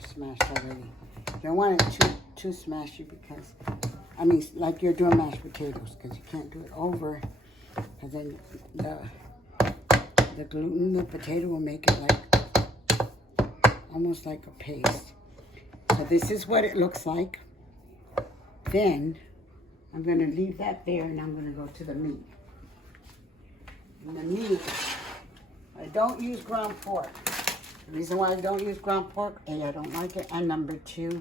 they're smashed already. You don't want it too smashy because, I mean, like you're doing mashed potatoes, because you can't do it over, because then the gluten in the potato will make it like, almost like a paste. So this is what it looks like. Then I'm going to leave that there, and I'm going to go to the meat. And the meat, I don't use ground pork. The reason why I don't use ground pork, A, I don't like it, and number 2,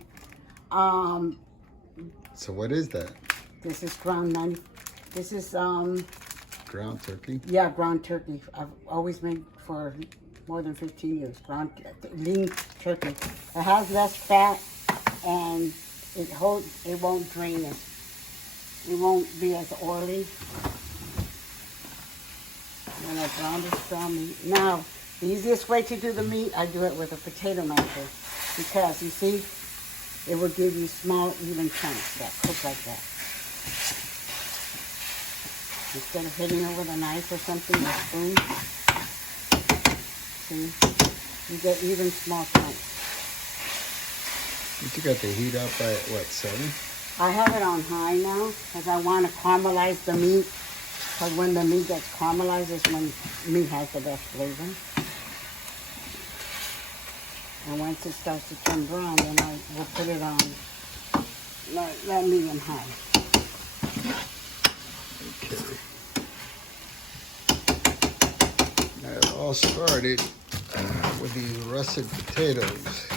so what is that? this is ground turkey? Yeah, ground turkey. I've always made for more than 15 years. Ground lean turkey. It has less fat, and it won't drain it. It won't be as oily. When I ground this ground meat. Now, the easiest way to do the meat, I do it with a potato masher, because you see, it will give you small, even chunks that cook like that. Instead of hitting it with a knife or something, a spoon, see, you get even small chunks. You got the heat up by, what, 7? I have it on high now, because I want to caramelize the meat. Because when the meat gets caramelized is when meat has the best flavor. And once it starts to turn brown, then I will put it on that medium high. Okay. Now it all started with these russet potatoes.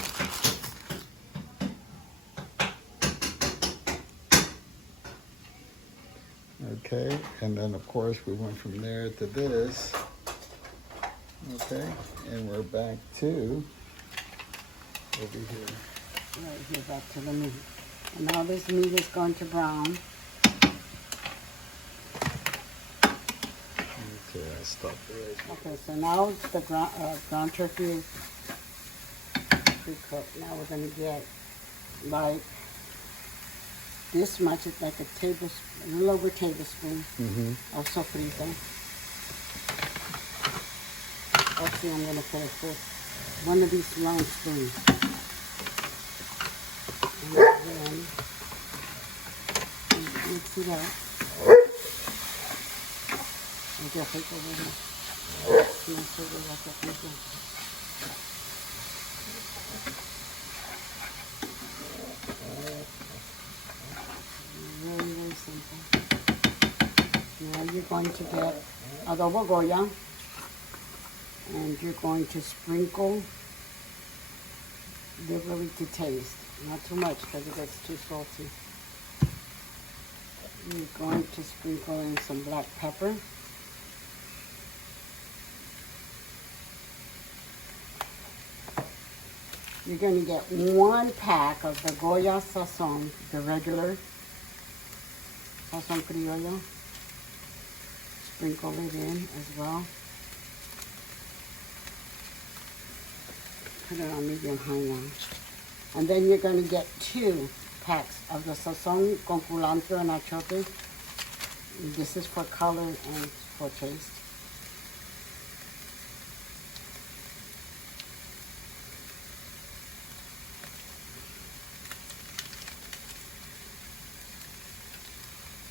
Okay, and then of course we went from there to this. Okay, and we're back to over here. Right here, back to the meat. And now this meat is going to brown. Okay, I'll stop there. Okay, so now the ground turkey is pre-cooked. Now we're going to get like this much. It's like a tablespoon, a little over a tablespoon of sofrito. Actually, I'm going to put it with one of these long spoons. And then mix it up. And just take over there. Mix it like a piece. Very, very simple. Now you're going to get adobo Goya, and you're going to sprinkle liberally to taste. Not too much because it gets too salty. You're going to sprinkle in some black pepper. You're going to get 1 pack of the Goya Sazon, the regular Sazon Criollo. Sprinkle it in as well. Put it on medium high now. And then you're going to get 2 packs of the Sazon con culantro and achote. This is for color and for taste.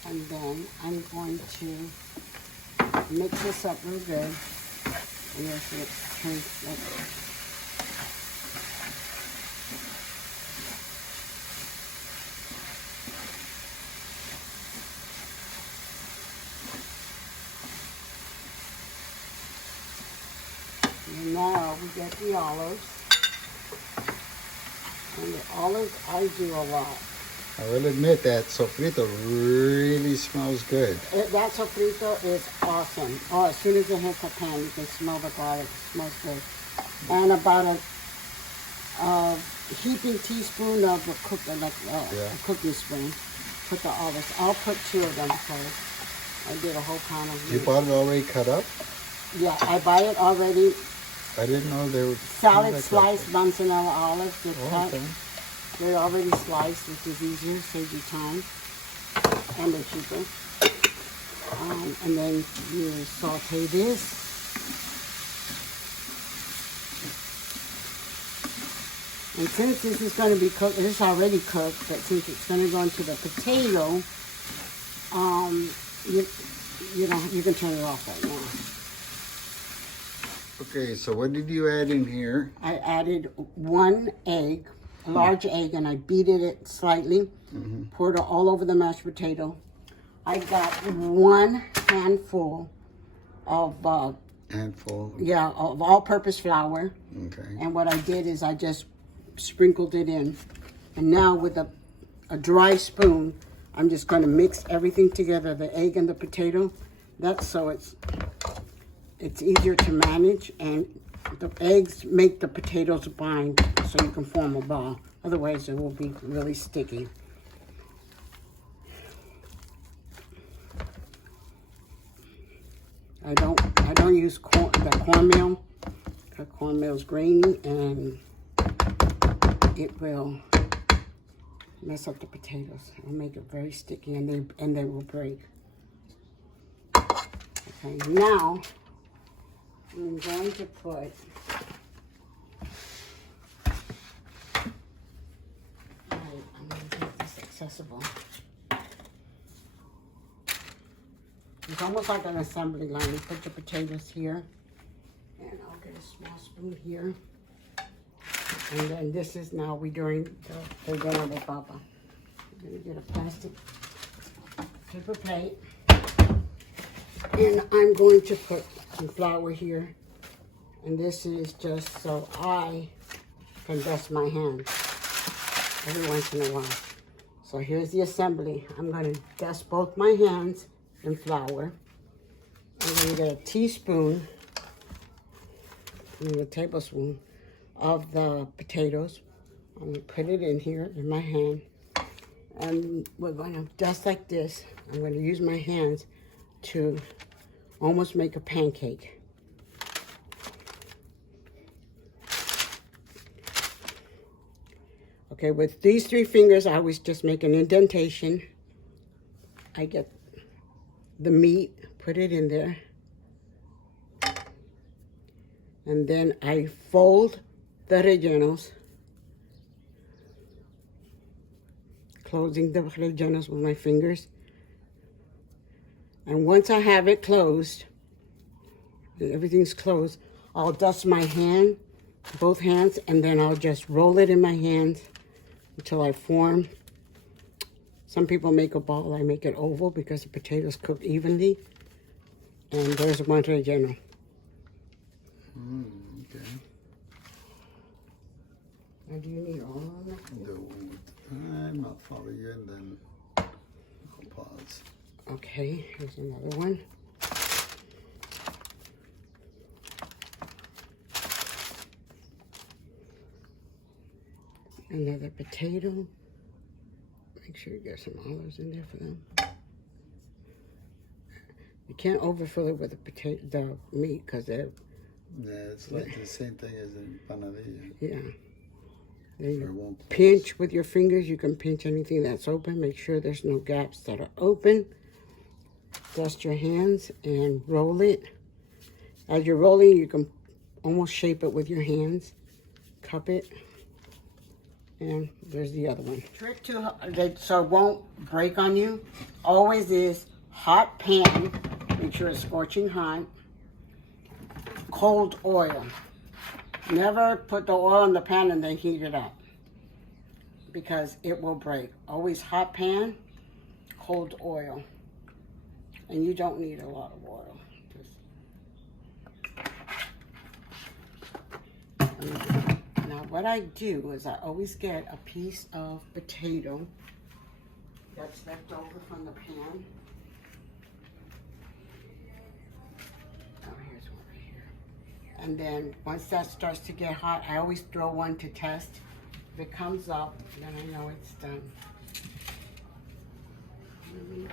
And then I'm going to mix this up real good. And yes, it turns like and now we get the olives. And the olives I do a lot. I will admit that sofrito really smells good. That sofrito is awesome. Oh, as soon as it hits the pan, you can smell the garlic. It smells good. And about a heaping teaspoon of the a cooking spoon. Put the olives. I'll put 2 of them because I did a whole pound of meat. You bought it already cut up? Yeah, I buy it already. I didn't know they were Salad sliced mozzarella olives. They're cut. Okay. They're already sliced, which is easier, saves you time, and they're cheaper. And then you saute this. And since this is going to be cooked, this is already cooked, but since it's going to go into the potato, you can turn it off right now. Okay, so what did you add in here? I added 1 egg, a large egg, and I beated it slightly. Poured it all over the mashed potato. I got 1 handful of of all-purpose flour. Okay. And what I did is I just sprinkled it in. And now with a dry spoon, I'm just going to mix everything together, the egg and the potato. That's so it's easier to manage, and the eggs make the potatoes bind so you can form a ball. Otherwise, it will be really sticky. I don't use cornmeal. The cornmeal's grainy and it will mess up the potatoes. It'll make it very sticky and they will break. Okay, now I'm going to put I'm going to make this accessible. It's almost like an assembly line. You put your potatoes here, and I'll get a small spoon here. And then this is now we're doing the dinner with Papa. I'm going to get a plastic paper plate, and I'm going to put some flour here. And this is just so I can dust my hands every once in a while. So here's the assembly. I'm going to dust both my hands in flour. I'm going to get a teaspoon, a tablespoon of the potatoes. I'm going to put it in here in my hand. And we're going to dust like this. I'm going to use my hands to almost make a pancake. Okay, with these 3 fingers, I always just make an indentation. I get the meat, put it in there, and then I fold the rellenos, closing the rellenos with my fingers. And once I have it closed, everything's closed, I'll dust my hand, both hands, and then I'll just roll it in my hands until I form. Some people make a ball. I make it oval because the potatoes cook evenly. And there's one relleno. Okay. Now, do you need all of them? I'll follow you and then I'll pause. Okay, here's another one. Another potato. Make sure you get some olives in there for them. You can't overfill it with the meat because they're... Yeah, it's like the same thing as in panadilla. Yeah. Then you pinch with your fingers. You can pinch anything that's open. Make sure there's no gaps that are open. Dust your hands and roll it. As you're rolling, you can almost shape it with your hands. Cup it. And there's the other one. Trick to so it won't break on you always is hot pan. Make sure it's scorching hot. Cold oil. Never put the oil in the pan and then heat it up because it will break. Always hot pan, cold oil. And you don't need a lot of oil. Now what I do is I always get a piece of potato that's left over from the pan. Oh, here's one right here. And then once that starts to get hot, I always throw one to test. If it comes up, then I know it's done. I'm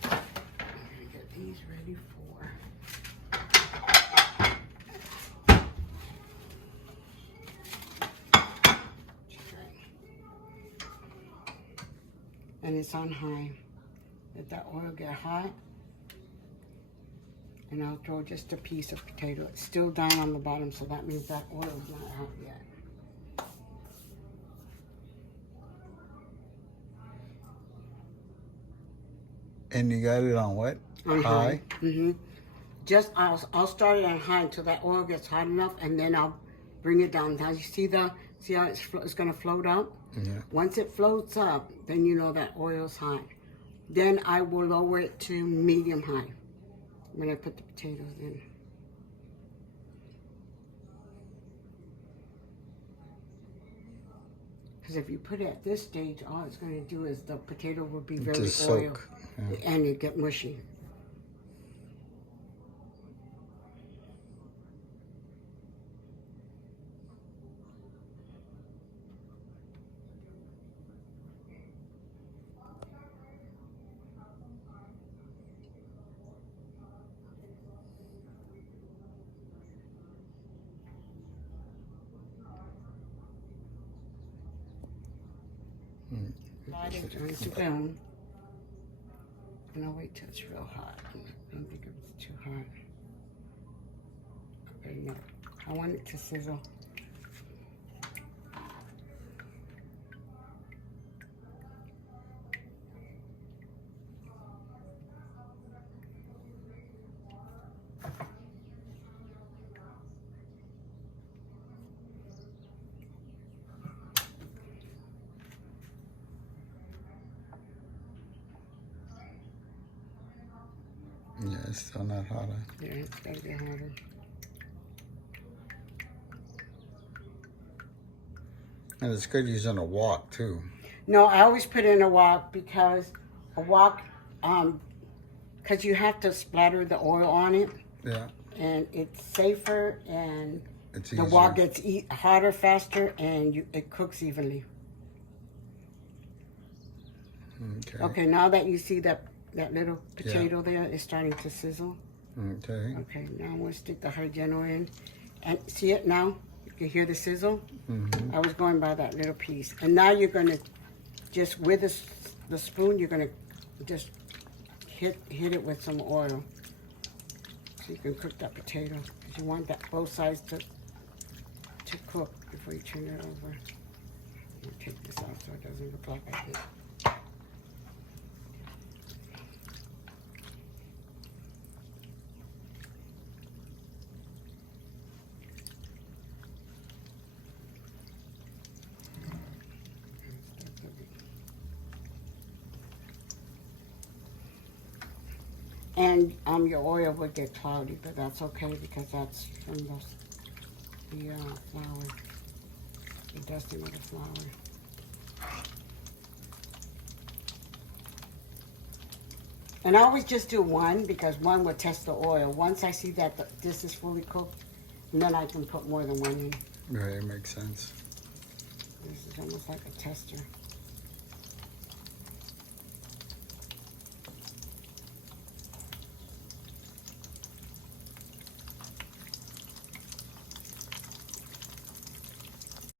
gonna get these ready for. And it's on high. Let that oil get hot. And I'll throw just a piece of potato. It's still down on the bottom, so that means that oil is not hot yet. And you got it on what? On high? Mm-hmm. Just, I'll start it on high until that oil gets hot enough, and then I'll bring it down. Now, you see how it's going to float up? Yeah. Once it floats up, then you know that oil's hot. Then I will lower it to medium high when I put the potatoes in. Because if you put it at this stage, all it's going to do is the potato will be very Just oily, soak. Yeah. and it get mushy. It's to brown. And I'll wait till it's real hot. I don't think it's too hot. Okay, no. I want it to sizzle. Yeah, it's still not hot. Yeah, it's gotta get hotter. And it's good using a wok too. No, I always put in a wok because because you have to splatter the oil on it. Yeah. And it's safer, and It's the easier. wok gets hotter faster, and it cooks evenly. Okay. Okay, now that you see that little potato there is starting to sizzle. Okay. Okay, now I'm going to stick the relleno in. And see it now? You can hear the sizzle? Mm-hmm. I was going by that little piece. And now you're going to just, with the spoon, you're going to just hit it with some oil. So you can cook that potato. Because you want that both sides to cook before you turn it over. I'm going to take this out so it doesn't look like I did. And your oil would get cloudy, but that's okay because that's from the flour, the dusting of the flour. And I always just do one because one would test the oil. Once I see that this is fully cooked, and then I can put more than one in. Right, makes sense. This is almost like a tester.